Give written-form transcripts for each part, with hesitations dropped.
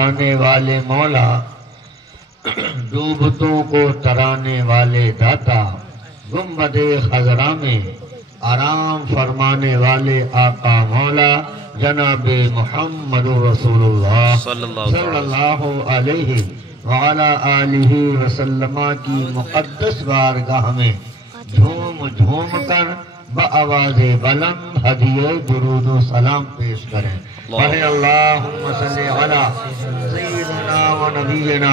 اٹھانے والے مولا، ڈوبتوں کو ترانے والے داتا، گنبد خضرا میں آرام فرمانے والے آقا مولا جناب محمد رسول اللہ صلی اللہ علیہ وعلی آلہ وسلم کی مقدس بارگاہ میں جھوم جھوم کر بآواز بلند ہدیہ درود و سلام پیش کریں۔ پڑھیں اللہم صلی علی سیدنا و نبینا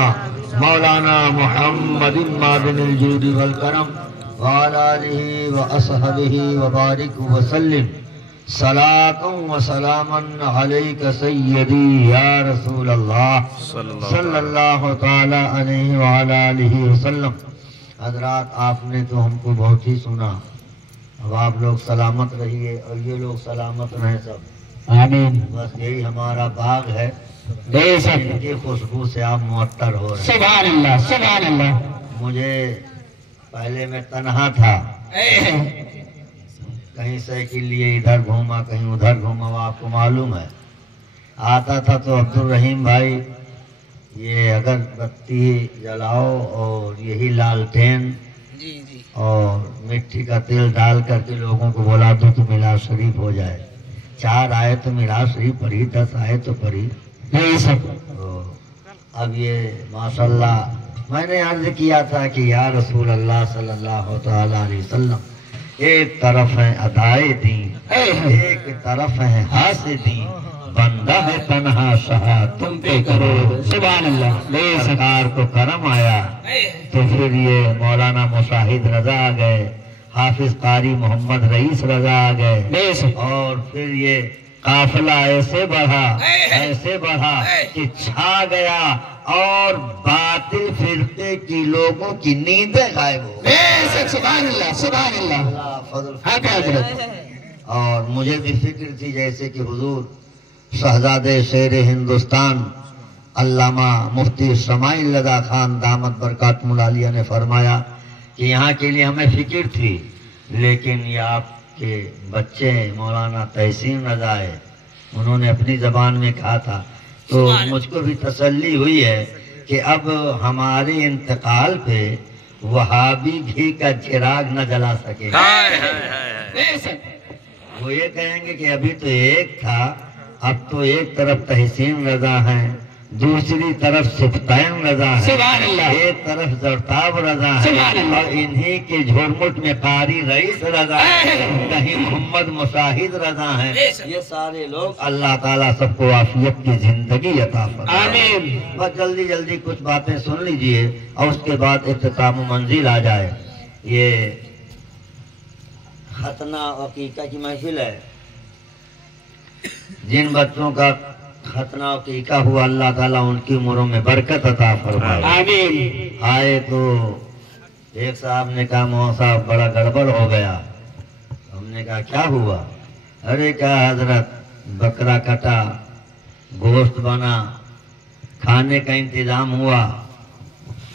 مولانا محمد معدن الجود والکرم وعلی آلہ و اصحابہ وبارک وسلم۔ صلاۃ و سلاما علیک سیدی یا رسول اللہ صلی اللہ تعالی علیہ وعلی آلہ وسلم۔ حضرات، آپ نے تو ہم کو بہت ہی سنا، اب آپ لوگ سلامت رہیے اور یہ لوگ سلامت رہیں سب، آمین۔ بس یہی ہمارا باغ ہے، ان کی خوشبو سے آپ معطر ہو رہے ہیں۔ سبحان اللہ، سبحان اللہ۔ مجھے پہلے میں تنہا تھا، کہیں سائیکل لیے ادھر گھوما کہیں ادھر گھوما، وہ آپ کو معلوم ہے۔ آتا تھا تو عبدالرحیم بھائی یہ اگر بتی جلاؤ اور یہی لالٹین اور مٹی کا تیل ڈال کر کے لوگوں کو بولا دو تو میلاد شریف ہو جائے۔ 4 آئے تو میلاد شریف پڑھی، 10 آئے تو پڑھی۔ اب یہ ماشاءاللہ میں نے عرض کیا تھا کہ یا رسول اللہ صلی اللہ تعالیٰ علیہ وسلم، ایک طرف ہے ادائے دین، ایک طرف ہے حاسدین، بندہ ہے تنہا شہا تم پہ کرو۔ سبحان اللہ۔ سرکار کو کرم آیا تو پھر یہ مولانا مشاہد رضا آ گئے، حافظ قاری محمد رئیس رضا آ گئے، اور پھر یہ قافلہ ایسے بڑھا کہ چھا گیا اور باطل فرقے کی لوگوں کی نیندیں غائب ہو گئی۔ سبحان اللہ، سبحان اللہ۔ اور مجھے بھی فکر تھی جیسے کہ حضور شہزادے شیر ہندوستان علامہ مفتی اسماعیل رضا خان دامت برکاتہ العالیہ نے فرمایا کہ یہاں کے لیے ہمیں فکر تھی، لیکن یہ آپ کے بچے مولانا تحسین رضا ہے، انہوں نے اپنی زبان میں کہا تھا، تو مجھ کو بھی تسلی ہوئی ہے کہ اب ہمارے انتقال پہ وہابی گھی کا چراغ نہ جلا سکے۔ وہ یہ کہیں گے کہ ابھی تو ایک تھا، اب تو ایک طرف تحسین رضا ہیں، دوسری طرف سفتین رضا ہے، ایک طرف زرتاب رضا ہے، اور انہی کے جھرمٹ میں قاری رئیس رضا ہے، کہیں محمد مشاہد رضا ہیں۔ یہ سارے لوگ اللہ تعالیٰ سب کو عافیت کی زندگی عطا فرمائے۔ آمین۔ بس جلدی جلدی کچھ باتیں سن لیجئے اور اس کے بعد اختتام منزل آ جائے۔ یہ ختنہ عقیقہ کی محفل ہے، جن بچوں کا ختنہ عقیقہ ہوا اللہ تعالیٰ ان کی عمروں میں برکت عطا فرمائے۔ آمین۔ آئے تو ایک صاحب نے کہا مولانا صاحب بڑا گڑبڑ ہو گیا۔ ہم نے کہا کیا ہوا؟ ارے کہا حضرت بکرا کٹا، گوشت بنا، کھانے کا انتظام ہوا،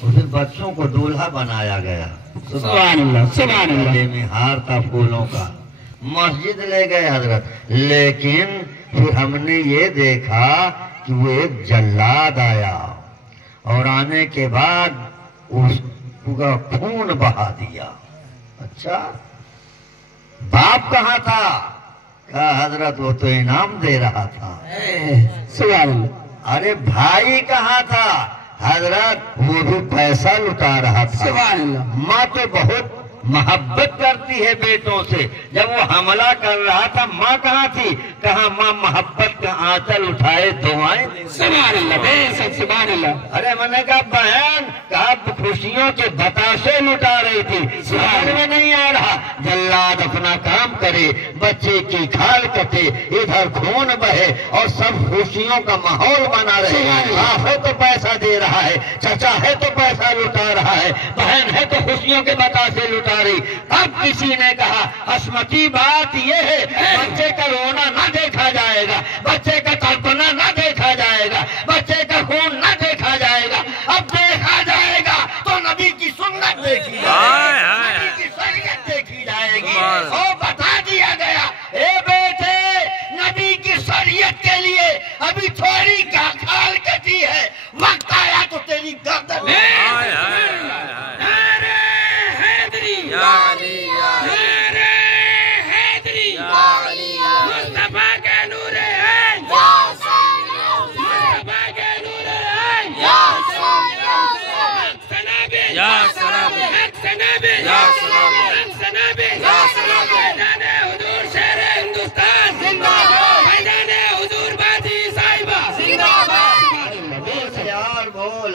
پھر بچوں کو دولہا بنایا گیا۔ سبحان اللہ، سبحان اللہ۔ گلے میں ہار تھا پھولوں کا، مسجد لے گئے حضرت، لیکن پھر ہم نے یہ دیکھا کہ وہ ایک جلاد آیا اور آنے کے بعد اس کا خون بہا دیا۔ اچھا باپ کہاں تھا؟ کہا حضرت وہ تو انعام دے رہا تھا۔ سبحان اللہ۔ ارے بھائی کہاں تھا؟ حضرت وہ بھی پیسہ لٹا رہا تھا۔ سبحان اللہ۔ ماں تو بہت محبت کرتی ہے بیٹوں سے، جب وہ حملہ کر رہا تھا ماں کہاں تھی؟ کہاں ماں محبت کا آنچل اٹھائے دعائیں دے۔ سبحان اللہ، سبحان اللہ۔ ارے میں نے کہا بہن، کہا خوشیوں کے بتاشے لٹا رہی تھی، سمجھ میں نہیں آ رہا۔ جلاد اپنا کام کرے، بچے کی کھال کٹے، ادھر خون بہے اور سب خوشیوں کا ماحول بنا رہے۔ باپ ہے تو پیسہ دے رہا ہے، چچا ہے تو پیسہ لٹا رہا ہے، بہن ہے تو خوشیوں کے بتاشے لٹا رہی۔ اب کسی نے کہا عصمتی بات یہ ہے بچے کا رونا نہ دیکھا جائے گا، بچے کا تڑپنا نہ دیکھا جائے گا، بچے کا خون نہ دیکھا جائے گا، اب دیکھا جائے گا تو نبی کی سنت دیکھی جائے گی، نبی کی شریعت دیکھی جائے گی۔ اور بتا دیا گیا اے بیٹے، نبی کی شریعت کے لیے ابھی تھوڑی کھال کٹی ہے،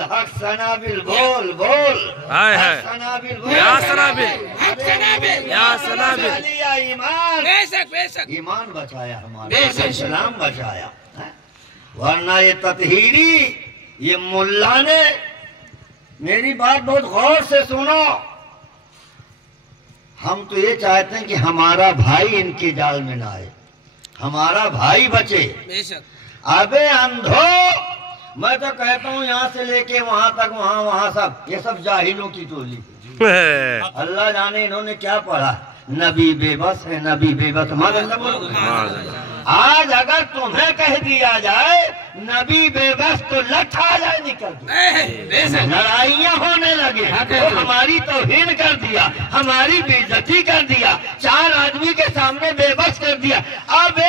الحق سنابل بول بول ہائے ہائے سنابل بول یا سنابل یا سنابل ایمان بے شک بے شک ایمان بچایا بے ہمارا شک۔ اسلام بچایا ورنہ یہ تطہیری یہ ملا نے میری بات بہت غور سے سنو ہم تو یہ چاہتے ہیں کہ ہمارا بھائی ان کی جال میں نہ آئے ہمارا بھائی بچے بے شک ابے اندھو میں تو کہتا ہوں یہاں سے لے کے وہاں تک وہاں سب یہ سب جاہلوں کی ٹولی اللہ جانے انہوں نے کیا پڑھا نبی بے بس ہے نبی بے بس آج اگر تمہیں کہہ دیا جائے نبی بے بس تو لٹھ آ جائے نکل بے شک لڑائیاں ہونے لگے وہ ہماری توہین کر دیا ہماری بے عزتی کر دیا چار آدمی کے سامنے بے بس کر دیا اب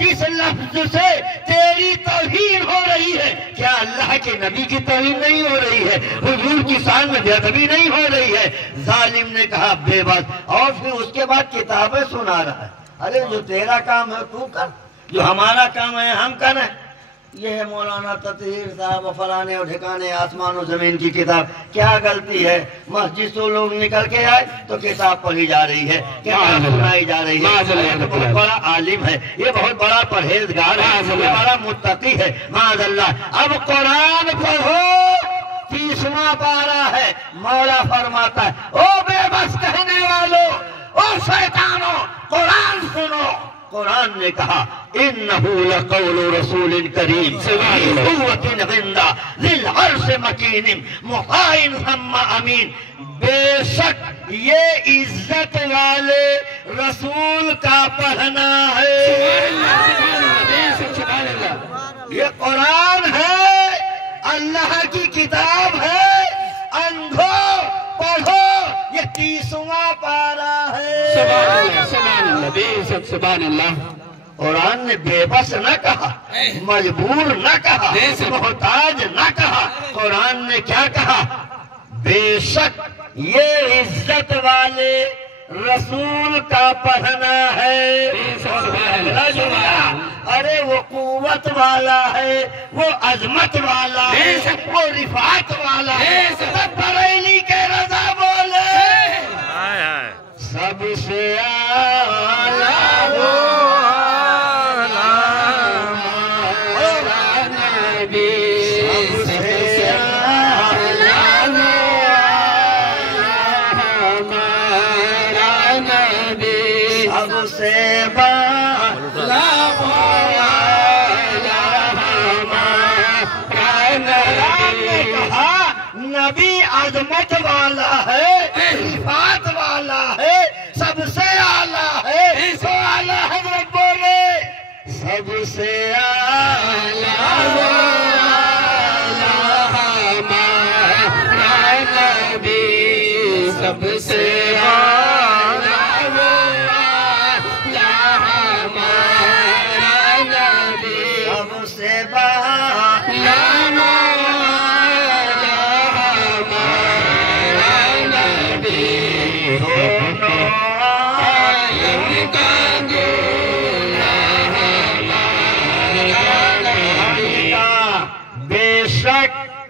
جس لفظ سے تیری توہین ہو رہی ہے کیا اللہ کے نبی کی توہین نہیں ہو رہی ہے حضور کی شان میں بے ادبی نہیں ہو رہی ہے ظالم نے کہا بے بس اور پھر اس کے بعد کتابیں سنا رہا ہے ارے جو تیرا کام ہے تو کر جو ہمارا کام ہے ہم کریں یہ ہے مولانا تطہیر صاحب فلانے اور ٹھکانے آسمان و زمین کی کتاب کیا غلطی ہے مسجد سے لوگ نکل کے آئے تو کتاب پڑھی جا رہی ہے کتاب سنائی جا رہی ہے یہ بہت بڑا عالم ہے یہ بہت بڑا پرہیزگار ہے یہ بڑا متقی ہے معاذ اللہ اب قرآن پڑھو 30واں پارہ ہے مولا فرماتا ہے او بے بس کہنے والوں او شیطانوں قرآن سنو قرآن نے کہا انہو لقول رسول کریم ذی قوت عند ذی العرش مکین مطاع ثم امین بے شک یہ عزت والے رسول کا پڑھنا ہے یہ قرآن ہے اللہ کی کتاب ہے اندھو پڑھو یہ 30واں پارہ ہے سبحان اللہ قرآن نے بے بس نہ کہا مجبور نہ کہا محتاج نہ کہا قرآن نے کیا کہا بے شک یہ عزت والے رسول کا پڑھنا ہے ارے وہ قوت والا ہے وہ عظمت والا ہے وہ رفعت والا ہے سب بریلی کے رضا بولے سب سے اعلیٰ نبی عظمت والا ہے رفعت والا ہے سب سے اعلیٰ ہے سو اعلیٰ حضرت بولے سب سے اعلیٰ نبی سب سے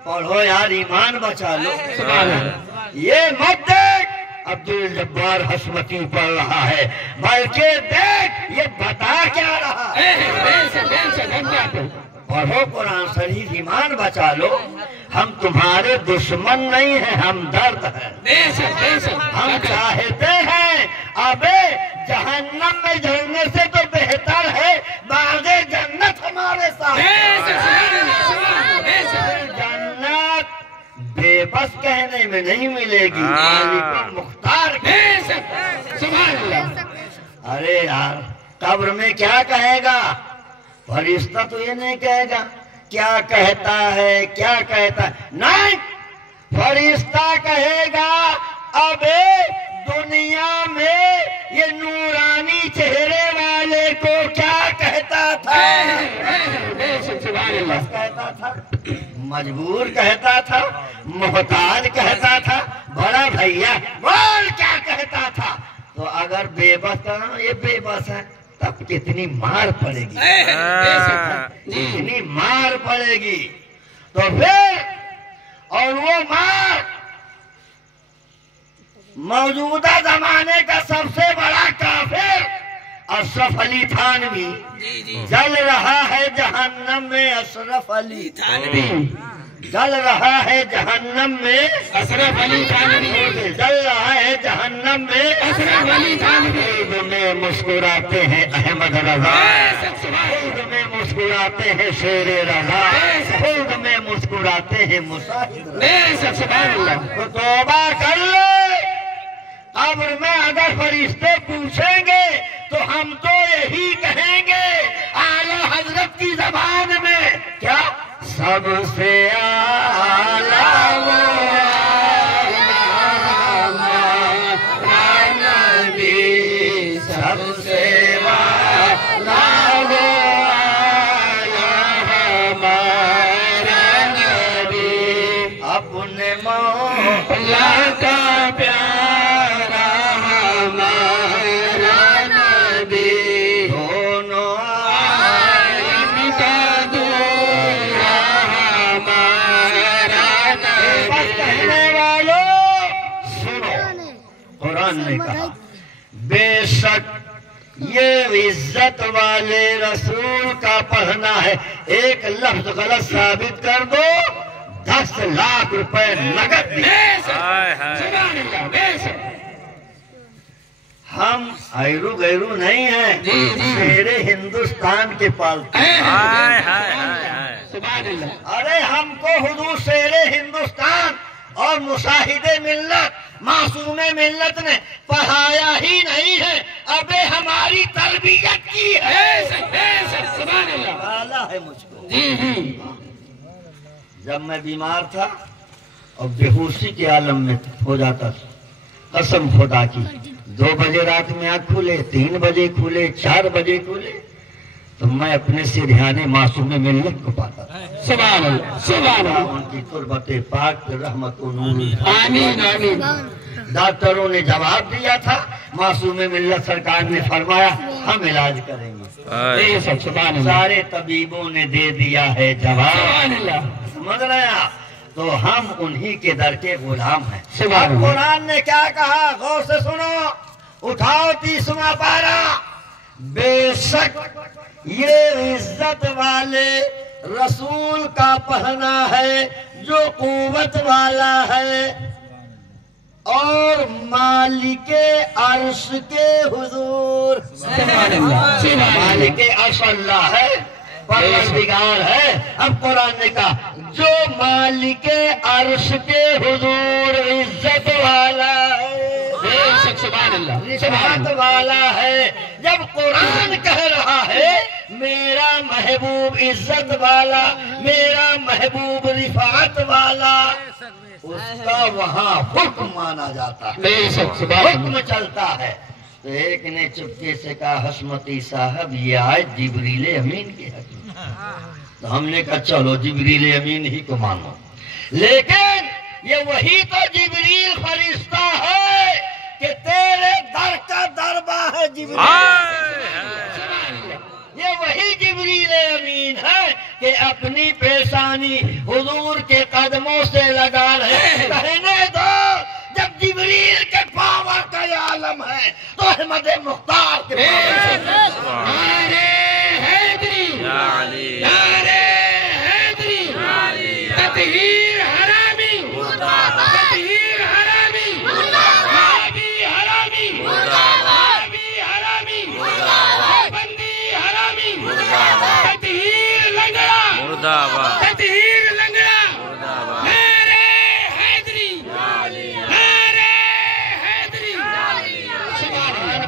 پڑھو یار ایمان بچا لو یہ مت دیکھ عبدالجبار حشمتی پڑھ رہا ہے بلکہ دیکھ یہ بتا کیا رہا ہے پڑھو قرآن شریف ایمان بچا لو ہم تمہارے دشمن نہیں ہیں ہم درد ہیں ہم چاہتے ہیں ابے جہنم میں جلنے سے تو بہتر ہے باغ جنت ہمارے ساتھ جنت بے بس کہنے میں نہیں ملے گی مالک مختار ارے یار قبر میں کیا کہے گا فرشتہ تو یہ نہیں کہے گا کیا کہتا ہے کیا کہتا ہے نہیں فرشتہ کہے گا ابے دنیا میں یہ نورانی چہرے والے کو کیا کہتا تھا بس کہتا تھا مجبور کہتا تھا محتاج کہتا تھا بڑا بھیا بول کیا کہتا تھا تو اگر بے بس کہنا یہ بے بس ہے تب کتنی مار پڑے گی کتنی مار پڑے گی تو پھر اور وہ مار موجودہ زمانے کا سب سے بڑا کافر اشرف علی تھانوی جل رہا ہے جہنم میں. اشرف علی تھانوی جل رہا ہے جہنم میں. اشرف علی تھانوی جل رہا ہے جہنم میں. اشرف علی تھانوی خود میں مسکراتے ہیں احمد رضا, خود میں مسکراتے ہیں شیر رضا, خود میں مسکراتے ہیں مشاہد رضا. تو توبہ کر لے. قبر میں اگر فرشتے پوچھیں گے تو ہم تو یہی کہیں گے اعلیٰ حضرت کی زبان میں, کیا سب سے اعلیٰ وہ ہمارا نبی, سب سے اعلیٰ وہ ہمارا نبی, اپنے مولا کا پیارا ہمارا نبی, دونوں عالم کا دولہا ہمارا نبی. بس کہنے والوں سنو, قرآن نے کہا بے شک یہ عزت والے رسول کا پڑھنا ہے. ایک لفظ غلط ثابت کر دو 10 لاکھ روپے نقد. ہم ایرو گیرو نہیں ہیں, شیر ہندوستان کے پالتے. ارے ہم کو حضور شیر ہندوستان اور مشاہد ملت معصوم ملت نے پڑھایا ہی نہیں ہے, ابے ہماری تربیت کی ہے. پالا ہے مجھ کو. جب میں بیمار تھا اور بےہوشی کے عالم میں ہو جاتا تھا, قسم خدا کی 2 بجے رات میں آنکھ کھولے, 3 بجے کھولے, 4 بجے کھولے, تو میں اپنے سے دھیان معصوم ملت کو پاتا تھا. سبحان اللہ, سبحان اللہ. ان کی تربت پاک رحمت و نور. آمین آمین. ڈاکٹروں نے جواب دیا تھا, معصوم ملت سرکار نے فرمایا ہم علاج کریں گے. سارے طبیبوں نے دے دیا ہے جواب. سمجھ رہے ہیں آپ؟ تو ہم انہی کے در کے غلام ہیں. اب قرآن نے کیا کہا غور سے سنو, اٹھاؤ 30واں پارہ. بے شک یہ عزت والے رسول کا پڑھنا ہے جو قوت والا ہے اور مالک عرش کے حضور. مالک عرش اللہ ہے, پروردگار ہے. اب قرآن نے کہا جو مالک عرش کے حضور عزت والا ہے, رفعت والا ہے. جب قرآن کہہ رہا ہے میرا محبوب عزت والا, میرا محبوب رفعت والا, اس کا وہاں حکم مانا جاتا ہے, حکم چلتا ہے. تو ایک نے چپکے سے کہا حشمتی صاحب یہ آیت جبریل امین کی ہے. تو ہم نے کہا چلو جبریل امین ہی کو مانو, لیکن یہ وہی تو جبریل فرشتہ ہے کہ تیرے در کا دربا ہے. جبریل یہ وہی جبریل امین ہے کہ اپنی پیشانی حضور کے قدموں سے لگا رہے. کہنے دو جب جبریل کے پاور کا یہ عالم ہے تو احمد مختار کے نعرے حیدری, نعرے حیدری, تطہیر حرامی, تطہیر حرامی, وہابی حرامی, وہابی حرامی, بندی حرامی, تطہیر لنگڑا, تطہیر لنگڑا. نعرے حیدری, نعرے حیدری.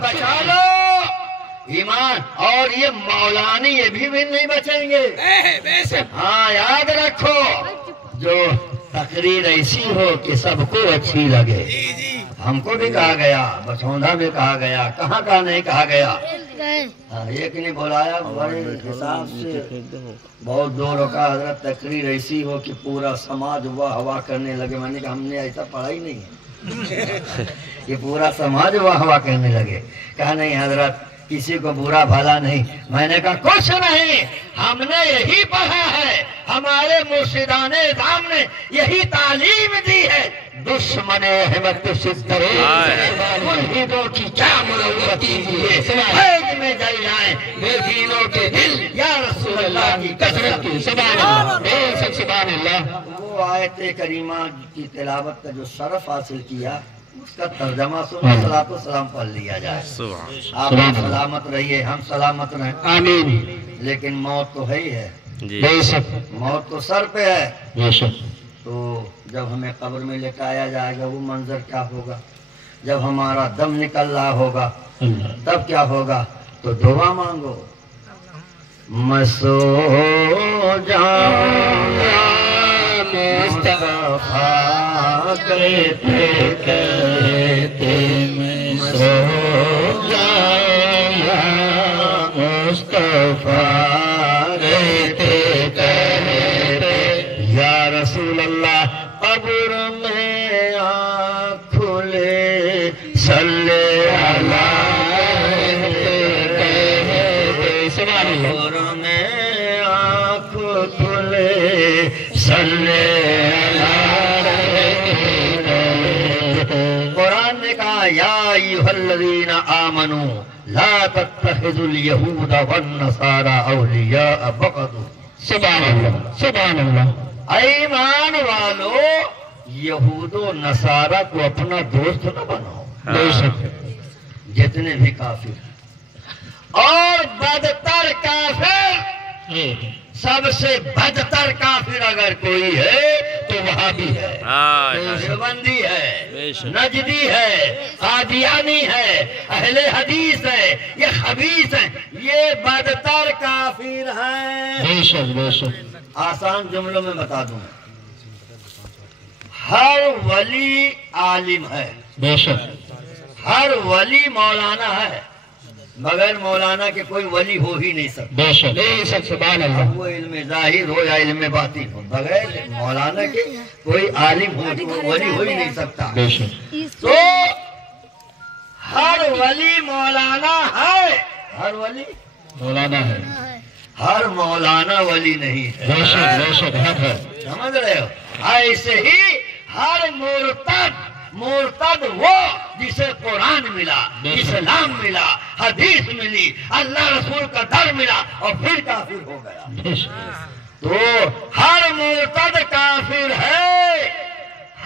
بچا لو ایمان. اور یہ مولانی یہ بھی نہیں بچیں گے. ہاں یاد رکھو, جو تقریر ایسی ہو کہ سب کو اچھی لگے. ہم کو بھی کہا گیا, بچھوندا میں کہا گیا, کہاں کہاں نہیں کہا گیا. ایک نے بلایا بڑے حساب سے, بہت دور کا حضرت تقریر ایسی ہو کہ پورا سماج واہ واہ کرنے لگے. میں نے کہا ہم نے ایسا پڑھا ہی نہیں ہے کہ پورا سماج واہ واہ کرنے لگے. کہا نہیں حضرت کسی کو برا بھلا نہیں. میں نے کہا کچھ نہیں, ہم نے یہی پڑھا ہے, ہمارے مرشدان اعظام نے یہی تعلیم دی ہے. دشمن احمد شدت ملحدوں کی کیا مروتی ہے, فیض میں جل جائیں بے دینوں کے دل, یا رسول اللہ کی کثرت کی. سبحان اللہ, سبحان اللہ. وہ آیت کریمہ کی تلاوت کا جو شرف حاصل کیا, اس کا ترجمہ سنو, صلاۃ و سلام پڑھ لیا جائے. آپ سلامت رہیے, ہم سلامت رہیں, آمین. لیکن موت تو ہے ہی ہے, موت تو سر پہ ہے. تو جب ہمیں قبر میں لٹایا جائے گا, وہ منظر کیا ہوگا؟ جب ہمارا دم نکل رہا ہوگا تب کیا ہوگا؟ تو دعا مانگو. میں سو جاؤں گا مصطفیٰ کہتے کہتے, میں سو جاؤں گا مصطفیٰ کہتے کہتے, یا رسول اللہ قبر میں آنکھ کھلے صلی قبر میں آنکھ کھلے صلی. قرآن نے کہا یا ایھا الذین آمنوا لا تتخذوا اليہود والنصارى اولیاء بعضهم. سبحان اللہ, سبحان اللہ. ایمان والو, یہود و نصارہ کو اپنا دوست نہ بناؤ. جتنے بھی کافر اور بدتر کافر, سب سے بدتر کافر اگر کوئی ہے تو وہابی ہے, دیوبندی ہے, نجدی ہے, قادیانی ہے, اہل حدیث ہے, یہ خبیث ہے, یہ بدتر کافر ہیں. آسان جملوں میں بتا دوں, ہر ولی عالم ہے, ہر ولی مولانا ہے, بغیر مولانا کے کوئی ولی ہو ہی نہیں سکتا. سبحان اللہ. وہ علم ظاہر ہو یا علم باطن ہو, بغیر مولانا کے کوئی عالم ہو ولی ہو ہی نہیں سکتا. تو ہر ولی مولانا ہے, ہر ولی مولانا ہے, ہر مولانا ولی نہیں ہے. سمجھ رہے ہو؟ ایسے ہی ہر مرتد وہ جسے قرآن ملا, اسلام ملا, حدیث ملی, اللہ رسول کا در ملا اور پھر کافر ہو گیا. تو ہر مرتد کافر ہے,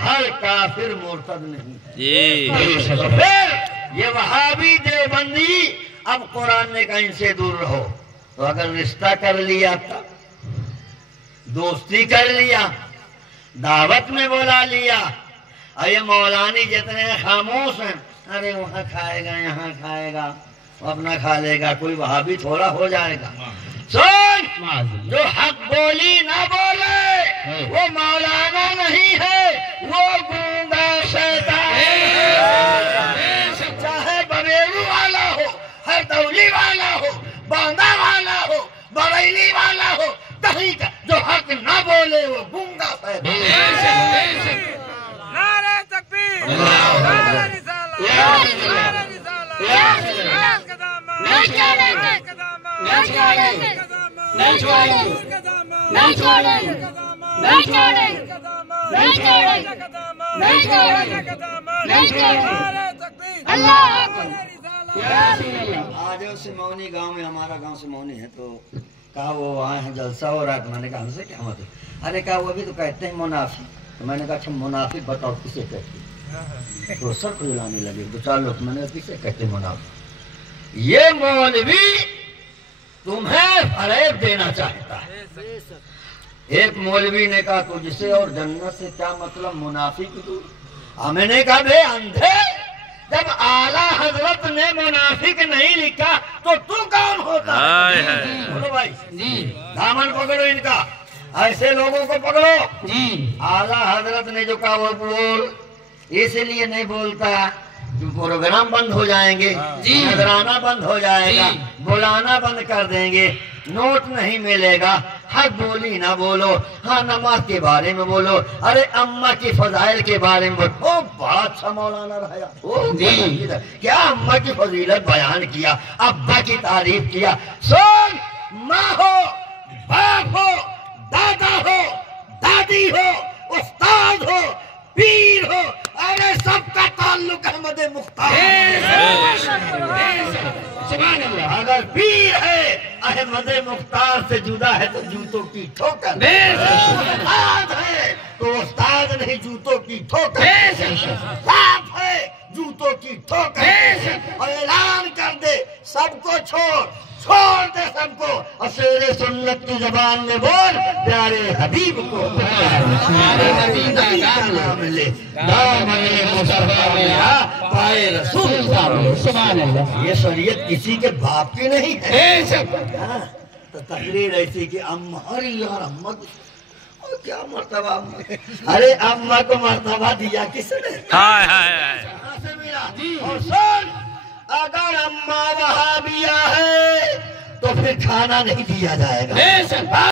ہر کافر مرتد نہیں ہے. تو پھر یہ وہابی دیوبندی, اب قرآن نے کہا ان سے دور رہو. تو اگر رشتہ کر لیا, دوستی کر لیا, دعوت میں بلا لیا, اور یہ مولانی جتنے خاموش ہیں, ارے وہاں کھائے گا, یہاں کھائے گا, اپنا کھا لے گا, کوئی وہابی تھوڑا ہو جائے گا. سن, جو حق بولی نہ بولے وہ مولانا نہیں ہے, وہ گونگا شیطان ہے. چاہے بریلو والا ہو, ہر دولی والا ہو, باندہ والا ہو, بریلی والا ہو, کہیں کا جو حق نہ بولے وہ گونگا شیطان. نعرہ تکبیر, نعرہ رسالہ, نعرہ رسالہ, آج سمونی گاؤں میں, ہمارا گاؤں سمونی ہے, تو کہا وہ آئے ہیں جلسہ ہو رہا ہے. میں نے کہا ہم سے کیا مطلب؟ ارے کہا وہ بھی تو کہتے ہیں منافق. تو میں نے کہا اچھا منافق بتاؤ کسے کہتے ہیں؟ تو سر کو جلانے لگے دو چار لوگ. میں نے کہا کسے کہتے ہیں منافق؟ یہ مولوی تمہیں فریب دینا چاہتا ہے. ایک مولوی نے کہا تو جسے اور جنت سے کیا مطلب, منافق تو. میں نے کہا بے اندھے, جب اعلیٰ حضرت نے منافق نہیں لکھا تو کون ہوتا ہے؟ بولو بھائی, دامن پکڑو ان کا, ایسے لوگوں کو پکڑو. اعلیٰ حضرت نے جو کہا وہ بول, اس لیے نہیں بولتا پروگرام بند ہو جائیں گے, نظرانہ بند ہو جائے گا, بلانا بند کر دیں گے, نوٹ نہیں ملے گا, حق بولی نہ بولو، ہاں نماز کے بارے میں بولو، ارے اماں کی فضائل کے بارے میں بولو۔ او بڑا اچھا مولانا رہا، کیا اماں کی فضیلت بیان کیا، ابا کی تعریف کیا۔ سن، ماں ہو، باپ ہو، دادا ہو، دادی ہو، استاد ہو، پیر ہو، ارے سب کا تعلق احمد مختار۔ اگر پیر ہے احمد مختار سے جدا ہے تو جوتوں کی ٹھوکر، استاد ہے تو استاد نہیں جوتوں کی ٹھوکر، باپ ہے جوتوں کی ٹھوکر۔ اور اعلان کر دے سب کو چھوڑ دے سب کو، اور شیر سنت کی زبان میں بول، پیارے حبیب کو پیارے حبیب کا نام لے، دامن مصطفیٰ میں آ پائے رسول سبحان اللہ۔ یہ شریعت کسی کے باپ کی نہیں ہے، تو تقریر ایسی کہ اماں، ارے یار اماں کیا مرتبہ، ارے اماں کو مرتبہ دیا کس نے؟ کہاں سے ملا؟ اور سن، اگر اماں وہابیہ ہے تو پھر کھانا نہیں دیا جائے گا۔